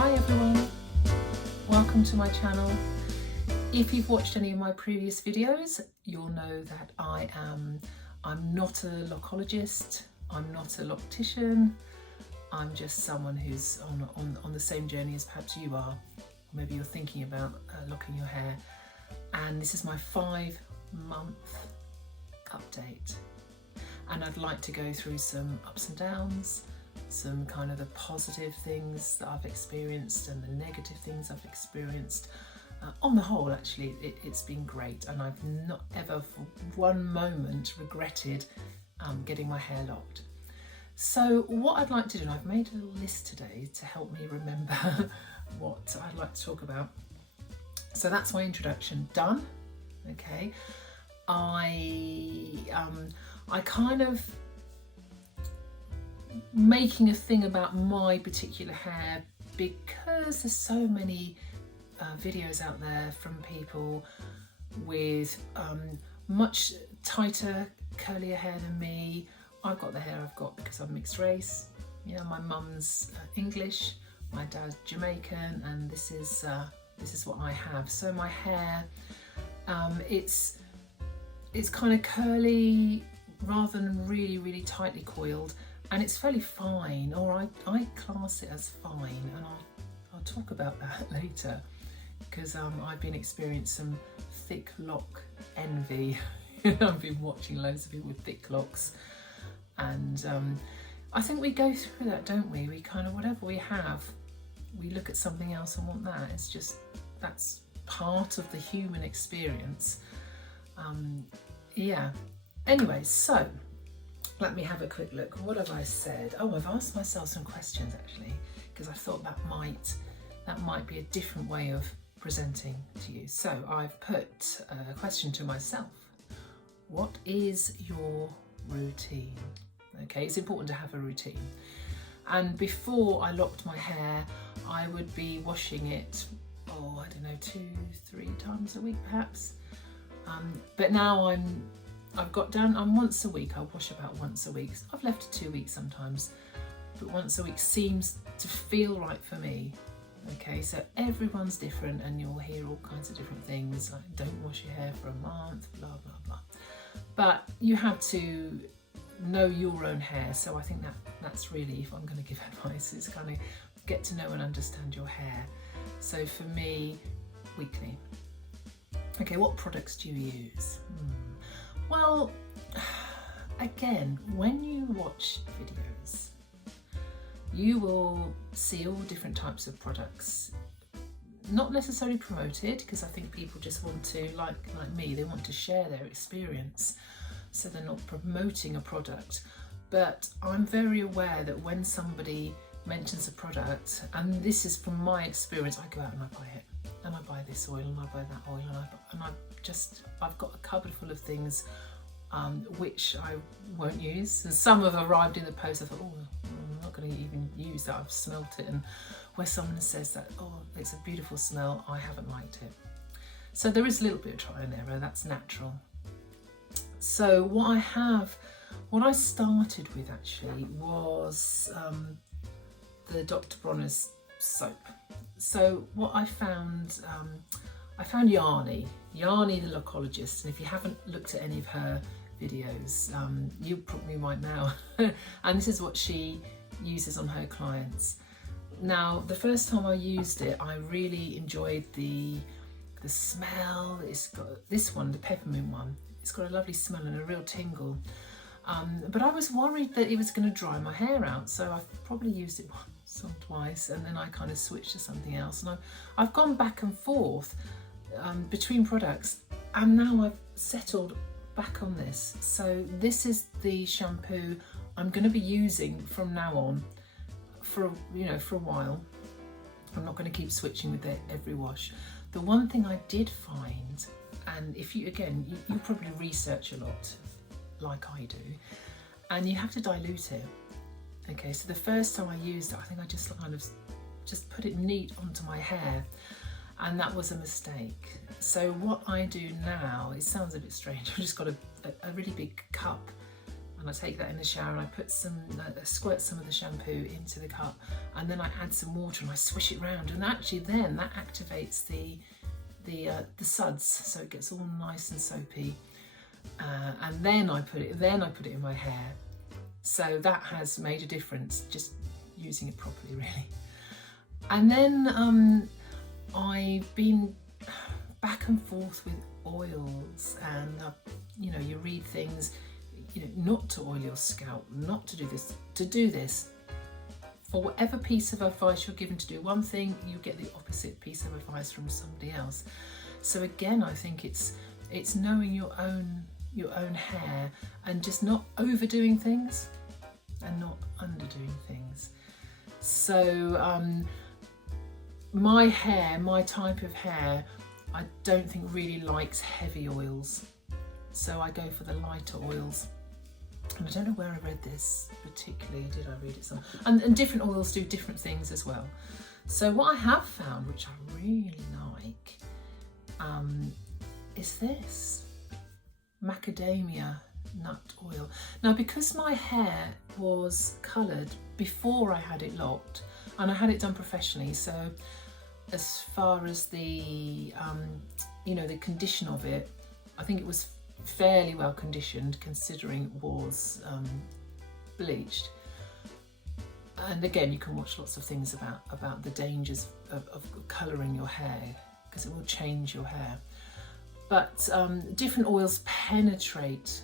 Hi everyone, welcome to my channel. If you've watched any of my previous videos, you'll know that I'm not a lochologist, I'm not a loctician, I'm just someone who's on the same journey as perhaps you are. Maybe you're thinking about locking your hair, and this is my 5-month update, and I'd like to go through some ups and downs, some kind of the positive things that I've experienced and the negative things I've experienced. On the whole, actually, it's been great, and I've not ever for one moment regretted getting my hair locked. So what I'd like to do, and I've made a little list today to help me remember what I'd like to talk about. So that's my introduction done. Okay, I kind of making a thing about my particular hair because there's so many videos out there from people with much tighter, curlier hair than me. I've got the hair I've got because I'm mixed race. Yeah, my mum's English, my dad's Jamaican, and this is what I have. So my hair, it's kind of curly rather than really tightly coiled, and it's fairly fine, or I class it as fine, and I'll talk about that later, because I've been experiencing some thick lock envy. I've been watching loads of people with thick locks, and I think we go through that, don't we? We kind of, whatever we have, we look at something else and want that. It's just, that's part of the human experience. Yeah. Anyway, so let me have a quick look. What have I said? Oh, I've asked myself some questions actually, because I thought that might be a different way of presenting to you. So I've put a question to myself. What is your routine? Okay, it's important to have a routine. And before I locked my hair, I would be washing it, I don't know, 2-3 times a week perhaps. But now I'm once a week. I'll wash about once a week. I've left it 2 weeks sometimes, but once a week seems to feel right for me. Okay, so everyone's different, and you'll hear all kinds of different things like don't wash your hair for a month, blah blah blah. But you have to know your own hair. So I think that's really, if I'm going to give advice, it's kind of get to know and understand your hair. So for me, weekly. Okay, what products do you use? Well, again, when you watch videos, you will see all different types of products, not necessarily promoted, because I think people just want to, like me, they want to share their experience, so they're not promoting a product. But I'm very aware that when somebody mentions a product, and this is from my experience, I go out and I buy it, and I buy this oil and I buy that oil, and I've got a cupboard full of things which I won't use, and some have arrived in the post. I thought, I'm not going to even use that, I've smelt it, and where someone says that, it's a beautiful smell, I haven't liked it. So there is a little bit of trial and error, that's natural. So what I started with actually was the Dr. Bronner's soap. So what I found Yarny the lochologist, and if you haven't looked at any of her videos, you probably might now. And this is what she uses on her clients. Now, the first time I used it, I really enjoyed the smell. It's got this one, the peppermint one. It's got a lovely smell and a real tingle. But I was worried that it was going to dry my hair out, so I've probably used it once or twice, and then I kind of switched to something else. And I've gone back and forth between products, and now I've settled back on this. So this is the shampoo I'm going to be using from now on for a while. I'm not going to keep switching with it every wash. The one thing I did find, and if you probably research a lot like I do, and you have to dilute it. Okay, so the first time I used it, I think I just kind of just put it neat onto my hair, and that was a mistake. So what I do now, it sounds a bit strange, I've just got a really big cup and I take that in the shower and I put squirt some of the shampoo into the cup, and then I add some water and I swish it round, and actually then that activates the suds, so it gets all nice and soapy, and then I put it in my hair. So that has made a difference, just using it properly really. And then I've been back and forth with oils, and you know, you read things, you know, not to oil your scalp, not to do this, to do this. For whatever piece of advice you're given to do one thing, you get the opposite piece of advice from somebody else. So again, I think it's knowing your own hair, and just not overdoing things and not underdoing things. So my type of hair, I don't think really likes heavy oils, so I go for the lighter oils. And I don't know where I read this particularly, did I read it somewhere? And different oils do different things as well. So what I have found, which I really like, is this Macadamia Nut Oil. Now, because my hair was coloured before I had it locked, and I had it done professionally, so as far as the you know, the condition of it, I think it was fairly well conditioned, considering it was bleached. And again, you can watch lots of things about the dangers of colouring your hair, because it will change your hair. But different oils penetrate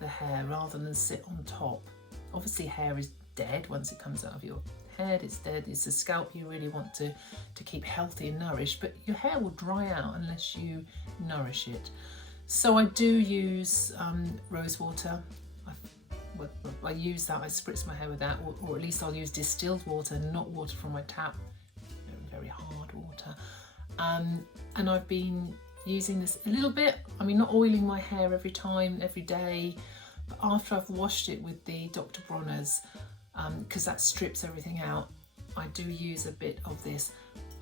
the hair rather than sit on top. Obviously hair is dead once it comes out of your head, it's dead. It's the scalp you really want to keep healthy and nourished, but your hair will dry out unless you nourish it. So I do use rose water. I use that, I spritz my hair with that, or at least I'll use distilled water, not water from my tap, very hard water. And I've been using this a little bit, I mean, not oiling my hair every day, but after I've washed it with the Dr. Bronner's, because that strips everything out, I do use a bit of this.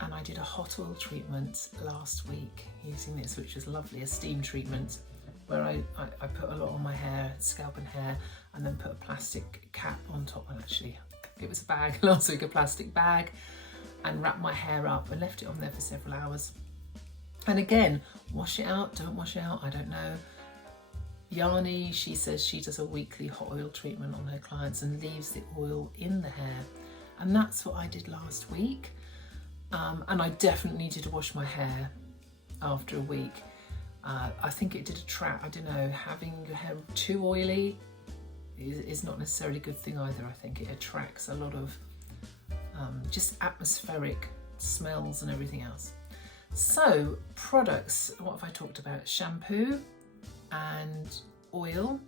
And I did a hot oil treatment last week using this, which was lovely, a steam treatment, where I put a lot on my hair, scalp and hair, and then put a plastic cap on top. And actually, it was a bag last week, a plastic bag, and wrapped my hair up and left it on there for several hours. And again, wash it out, don't wash it out, I don't know. Yanni, she says she does a weekly hot oil treatment on her clients and leaves the oil in the hair. And that's what I did last week. And I definitely needed to wash my hair after a week. I think it did attract, I don't know, having your hair too oily is not necessarily a good thing either. I think it attracts a lot of just atmospheric smells and everything else. So products, what have I talked about? Shampoo and oil.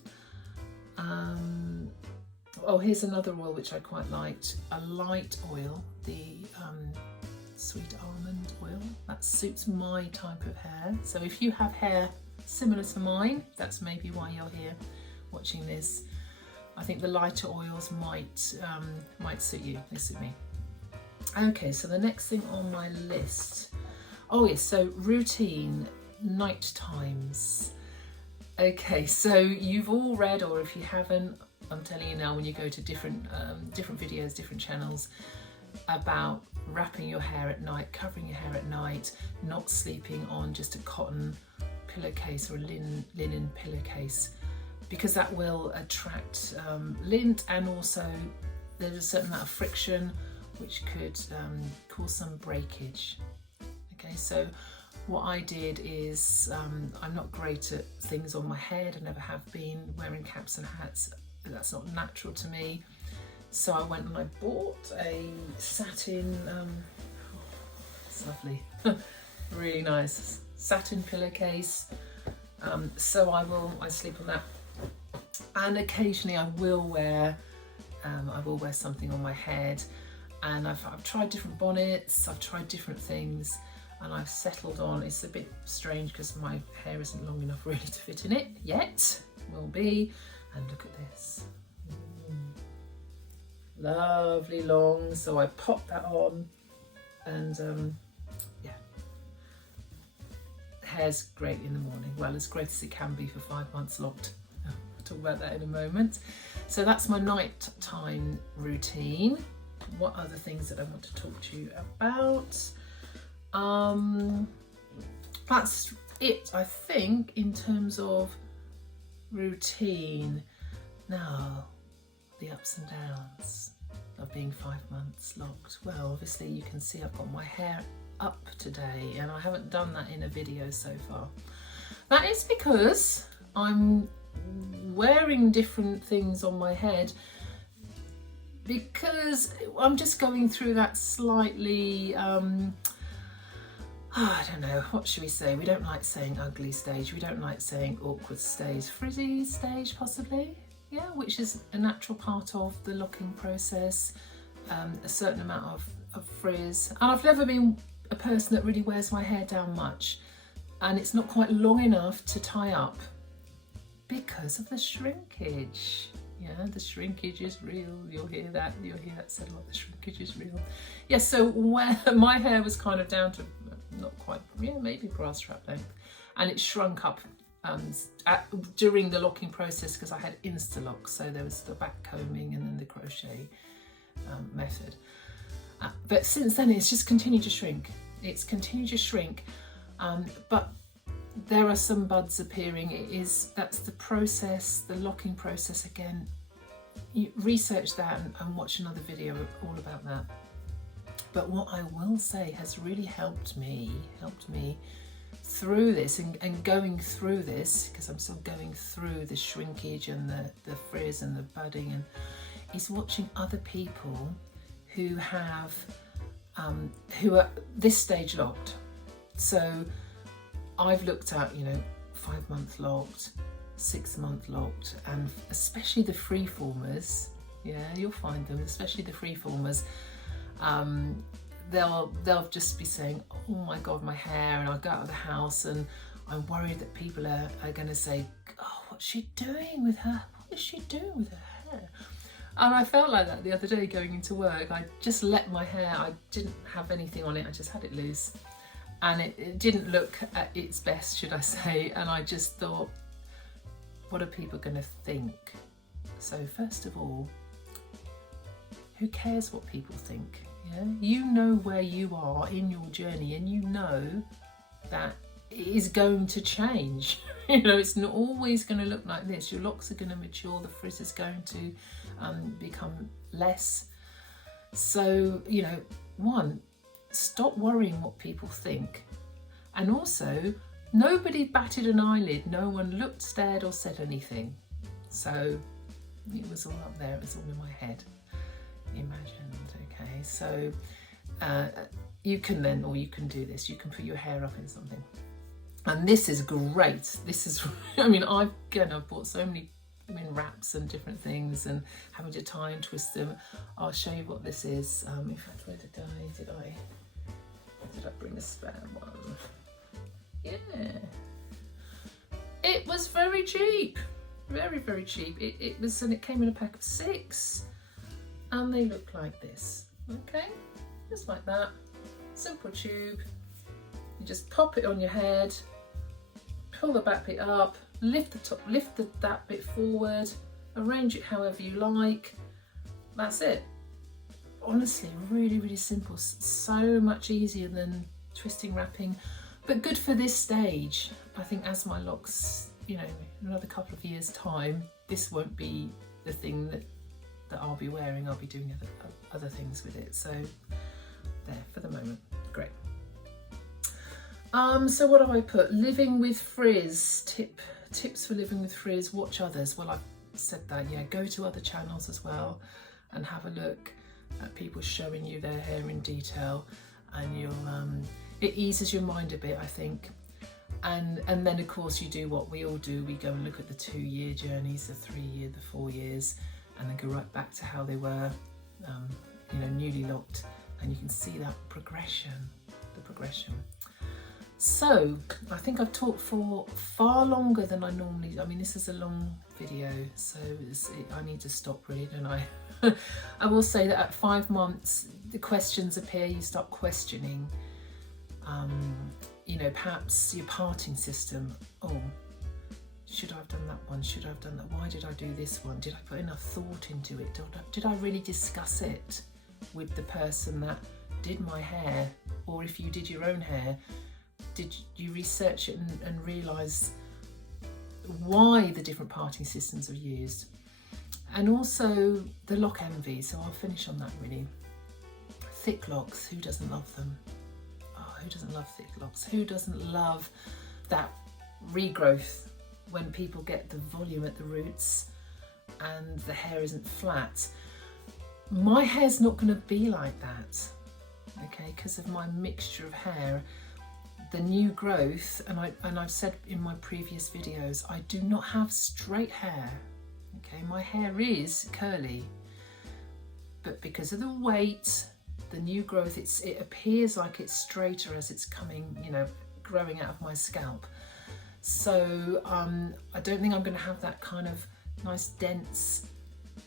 Oh, here's another oil which I quite liked, a light oil, the sweet almond oil. That suits my type of hair. So if you have hair similar to mine, that's maybe why you're here watching this. I think the lighter oils might suit you, they suit me. Okay, so the next thing on my list, oh yes, so routine, night times. Okay, so you've all read, or if you haven't, I'm telling you now, when you go to different videos, different channels, about wrapping your hair at night, covering your hair at night, not sleeping on just a cotton pillowcase or a linen pillowcase, because that will attract lint, and also there's a certain amount of friction which could cause some breakage. Okay, so what I did is, I'm not great at things on my head, I never have been, wearing caps and hats, that's not natural to me. So I went and I bought a satin, it's lovely, really nice satin pillowcase. So I sleep on that, and occasionally I will wear something on my head. And I've tried different bonnets, I've tried different things, and I've settled on, it's a bit strange because my hair isn't long enough really to fit in it yet, will be, and look at this. Lovely long, so I pop that on, and yeah, hair's great in the morning, well, as great as it can be for 5 months locked. talk about that in a moment. So that's my nighttime routine. What other things that I want to talk to you about? That's it, I think, in terms of routine. Now, the ups and downs of being 5 months locked. Well, obviously you can see I've got my hair up today, and I haven't done that in a video so far. That is because I'm wearing different things on my head, because I'm just going through that slightly I don't know, what should we say? We don't like saying ugly stage, we don't like saying awkward stage, frizzy stage possibly, yeah, which is a natural part of the locking process, a certain amount of frizz. And I've never been a person that really wears my hair down much, and it's not quite long enough to tie up because of the shrinkage. Yeah, the shrinkage is real. You'll hear that said a lot, the shrinkage is real. Yeah, so where my hair was kind of down to not quite, yeah, maybe bra strap length, and it shrunk up during the locking process because I had Insta-lock, so there was the back combing and then the crochet method. But since then it's just continued to shrink. It's continued to shrink, but there are some buds appearing. That's the process, the locking process again. You research that and watch another video all about that. But what I will say has really helped me through this and going through this, because I'm still going through the shrinkage and the frizz and the budding, and is watching other people who have who are this stage locked. So I've looked at, 5 month locked, 6 month locked, and especially the freeformers. Yeah, you'll find them, especially the freeformers. They'll just be saying, oh my god, my hair, and I'll go out of the house and I'm worried that people are going to say, oh, what's she doing with her, what is she doing with her hair? And I felt like that the other day going into work. I just let my hair, I didn't have anything on it, I just had it loose, and it didn't look at its best, should I say, and I just thought, what are people going to think? So first of all, who cares what people think? Yeah, you know where you are in your journey, and you know that it is going to change. It's not always going to look like this. Your locks are going to mature, the frizz is going to become less. So, one, stop worrying what people think. And also, nobody batted an eyelid, no one looked, stared or said anything. So it was all up there, it was all in my head. Imagined, okay, so you can then, or you can do this, you can put your hair up in something, and this is great. This is, I've bought so many wraps and different things, and having to tie and twist them. I'll show you what this is. In fact, where did I bring a spare one? Yeah, it was very cheap, very, very cheap. It was, and it came in a pack of 6. And they look like this, okay? Just like that, simple tube. You just pop it on your head, pull the back bit up, lift the top, that bit forward, arrange it however you like. That's it. Honestly, really, really simple. So much easier than twisting, wrapping, but good for this stage. I think as my locks, in another couple of years' time, this won't be the thing that I'll be wearing. I'll be doing other things with it. So there for the moment. Great. So what have I put? Living with frizz. Tips for living with frizz. Watch others. Well, I've said that. Yeah, go to other channels as well and have a look at people showing you their hair in detail, and you'll it eases your mind a bit, I think. And then of course you do what we all do. We go and look at the 2-year journeys, the 3-year, the 4 years, and then go right back to how they were, newly locked, and you can see that progression, the progression. So I think I've talked for far longer than I normally. This is a long video, so I need to stop really, don't I? I will say that at 5 months, the questions appear. You start questioning, perhaps your parting system. Oh, should I have done that one? Should I have done that? Why did I do this one? Did I put enough thought into it? Did I really discuss it with the person that did my hair? Or if you did your own hair, did you research it and realise why the different parting systems are used? And also the lock envy, so I'll finish on that really. Thick locks, who doesn't love them? Oh, who doesn't love thick locks? Who doesn't love that regrowth when people get the volume at the roots and the hair isn't flat? My hair's not going to be like that, okay, because of my mixture of hair. The new growth, and I've said in my previous videos, I do not have straight hair, okay, my hair is curly, but because of the weight, the new growth, it appears like it's straighter as it's coming, you know, growing out of my scalp. So I don't think I'm going to have that kind of nice dense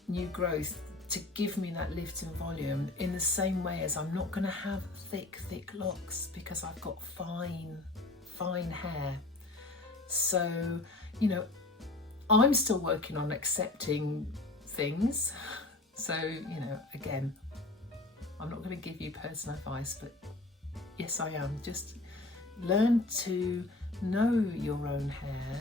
new growth to give me that lift in volume, in the same way as I'm not going to have thick locks because I've got fine hair. So, you know, I'm still working on accepting things. So, you know, again, I'm not going to give you personal advice, but yes, I am. Just learn to know your own hair,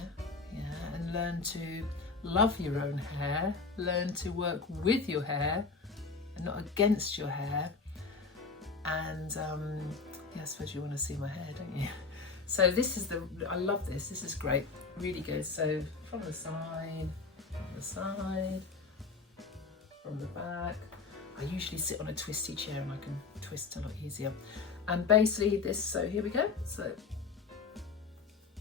yeah, and learn to love your own hair, learn to work with your hair and not against your hair. And yeah, I suppose you want to see my hair, don't you? So this is I love this is great, really good. So from the side, from the back. I usually sit on a twisty chair and I can twist a lot easier. And basically this, so here we go. So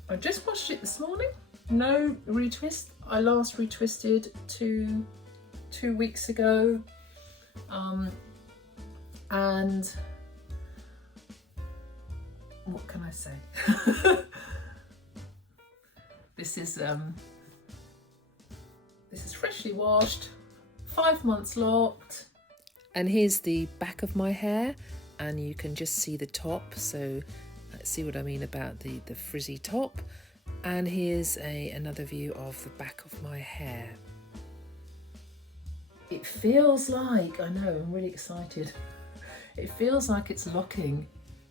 I just washed it this morning, no retwist. I last retwisted two weeks ago. And what can I say? This is freshly washed, 5 months locked. And here's the back of my hair, and you can just see the top, so let's see what I mean about the frizzy top. And here's another view of the back of my hair. It feels like, I know, I'm really excited. It feels like it's locking.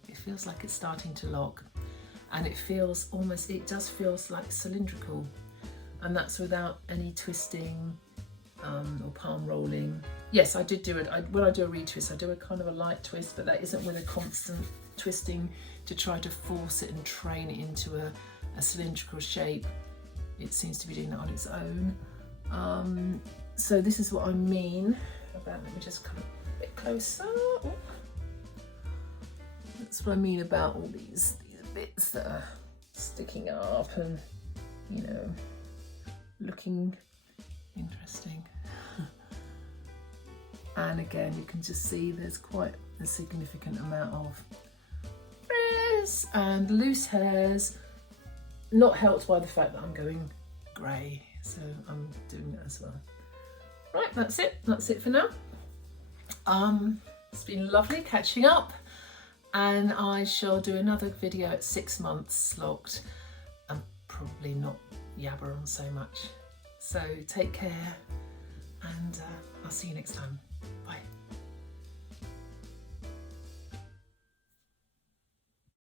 It feels like it's starting to lock. And it feels almost, it does feel like cylindrical. And that's without any twisting or palm rolling. Yes, I did do it. When I do a retwist, I do a kind of a light twist, but that isn't with a constant twisting to try to force it and train it into a cylindrical shape. It seems to be doing that on its own. So this is what I mean about, let me just come a bit closer. Oh. That's what I mean about all these bits that are sticking up and, you know, looking interesting. And again, you can just see there's quite a significant amount of frizz and loose hairs, not helped by the fact that I'm going grey, so I'm doing that as well. Right, that's it for now. It's been lovely catching up, and I shall do another video at 6 months locked and probably not yabber on so much. So take care, and I'll see you next time.